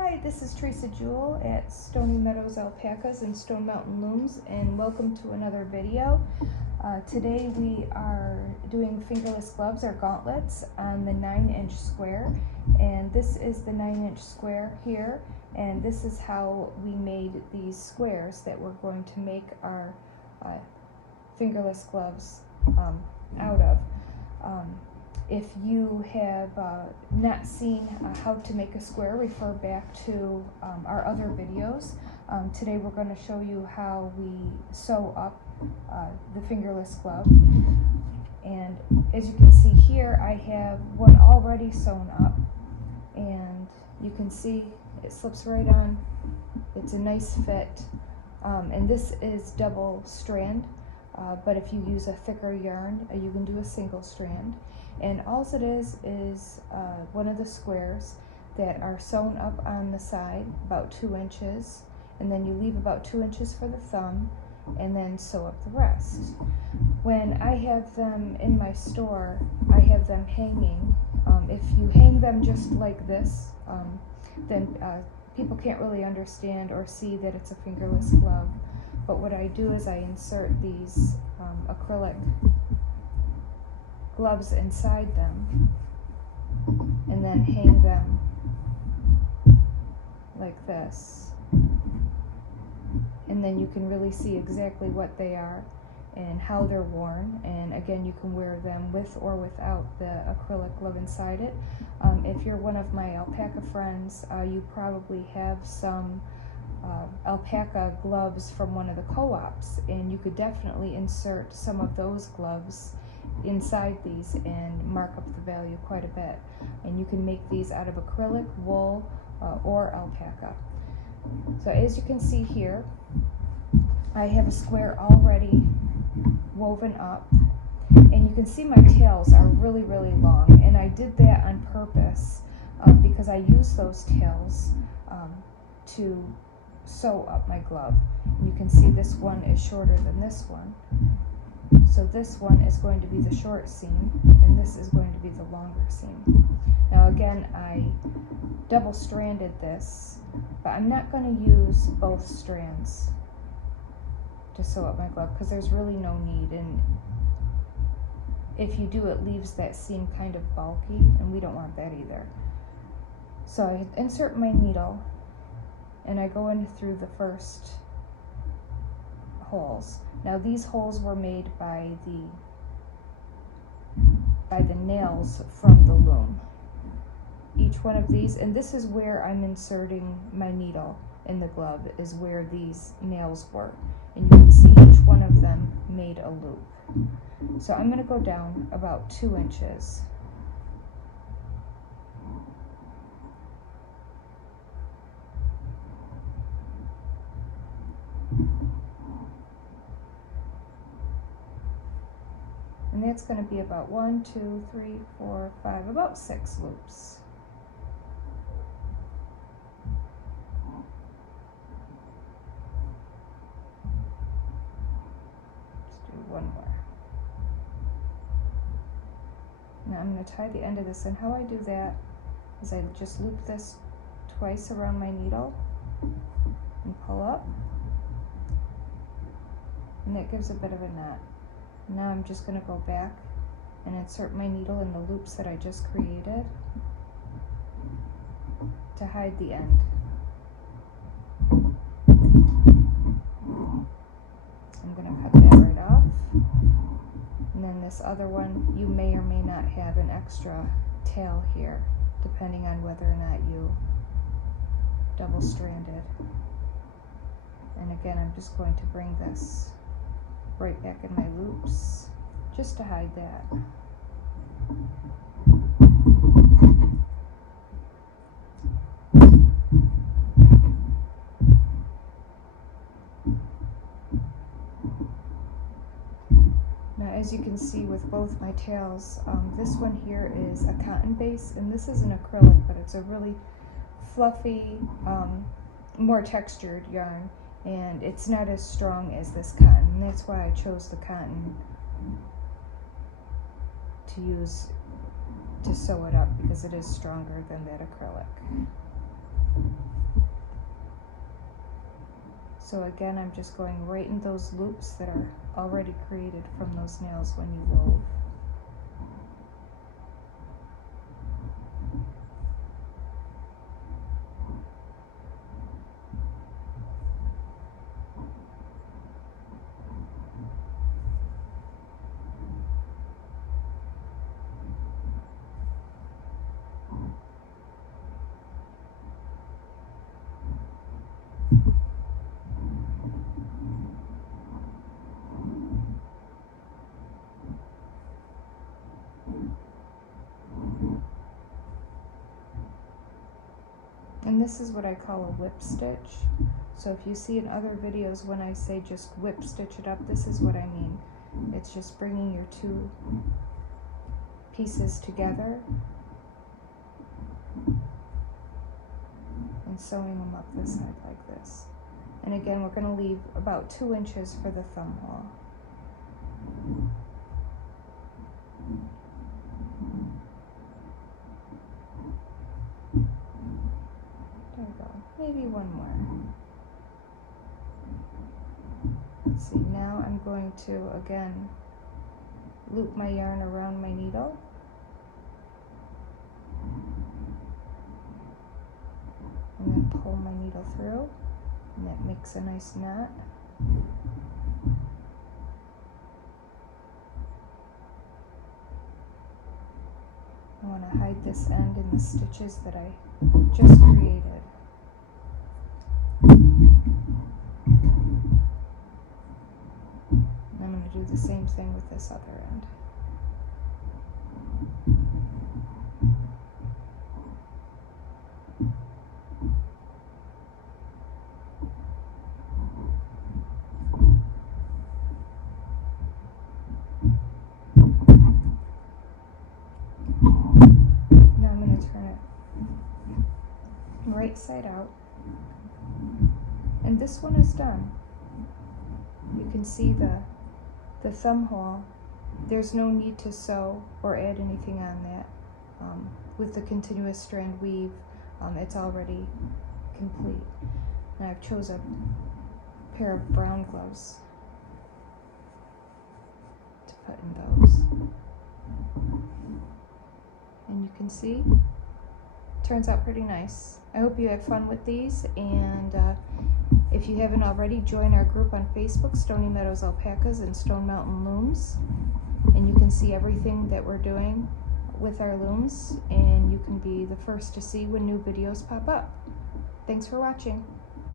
Hi, this is Teresa Jewell at Stoney Meadows Alpacas and Stone Mountain Looms, and welcome to another video. Today we are doing fingerless gloves or gauntlets on the 9-inch square, and this is the 9-inch square here, and this is how we made these squares that we're going to make our fingerless gloves out of. If you have not seen how to make a square, refer back to our other videos. Today we're going to show you how we sew up the fingerless glove. And as you can see here, I have one already sewn up, and you can see it slips right on. It's a nice fit, and this is double strand, but if you use a thicker yarn, you can do a single strand. And all it is one of the squares that are sewn up on the side about 2 inches, and then you leave about 2 inches for the thumb, and then sew up the rest. When I have them in my store, I have them hanging. If you hang them just like this, then people can't really understand or see that it's a fingerless glove. But what I do is I insert these acrylic gloves inside them and then hang them like this, and then you can really see exactly what they are and how they're worn. And again, you can wear them with or without the acrylic glove inside it. If you're one of my alpaca friends, you probably have some alpaca gloves from one of the co-ops, and you could definitely insert some of those gloves inside these and mark up the value quite a bit. And you can make these out of acrylic, wool, or alpaca. So as you can see here, I have a square already woven up, and you can see my tails are really long, and I did that on purpose because I use those tails to sew up my glove. And you can see this one is shorter than this one. So this one is going to be the short seam, and this is going to be the longer seam. Now again, I double stranded this, but I'm not going to use both strands to sew up my glove because there's really no need, and if you do, it leaves that seam kind of bulky, and we don't want that either. So I insert my needle and I go in through the first holes. Now these holes were made by the nails from the loom. Each one of these, and this is where I'm inserting my needle in the glove, is where these nails were. And you can see each one of them made a loop. So I'm going to go down about 2 inches. And that's going to be about 1, 2, 3, 4, 5, about 6 loops. Let's do one more. Now I'm going to tie the end of this, and how I do that is I just loop this twice around my needle and pull up, and that gives a bit of a knot. Now I'm just going to go back and insert my needle in the loops that I just created to hide the end. I'm going to cut that right off. And then this other one, you may or may not have an extra tail here, depending on whether or not you double stranded. And again, I'm just going to bring this right back in my loops just to hide that. Now as you can see with both my tails, this one here is a cotton base, and this is an acrylic, but it's a really fluffy, more textured yarn, and it's not as strong as this cotton, and that's why I chose the cotton to use to sew it up, because it is stronger than that acrylic. So again, I'm just going right in those loops that are already created from those nails when you wove. And this is what I call a whip stitch. So if you see in other videos when I say just whip stitch it up, this is what I mean. It's just bringing your two pieces together and sewing them up this side like this. And again, we're going to leave about 2 inches for the thumb hole. There we go. Maybe one more. Let's see, now I'm going to again loop my yarn around my needle. And then pull my needle through, and that makes a nice knot. I want to hide this end in the stitches that I just created. And I'm going to do the same thing with this other end. Right side out, and this one is done. You can see the thumb hole. There's no need to sew or add anything on that. With the continuous strand weave, it's already complete. And I've chose a pair of brown gloves to put in those. And you can see turns out pretty nice. I hope you have fun with these, and if you haven't already, join our group on Facebook, Stoney Meadows Alpacas and Stone Mountain Looms, and you can see everything that we're doing with our looms, and you can be the first to see when new videos pop up. Thanks for watching.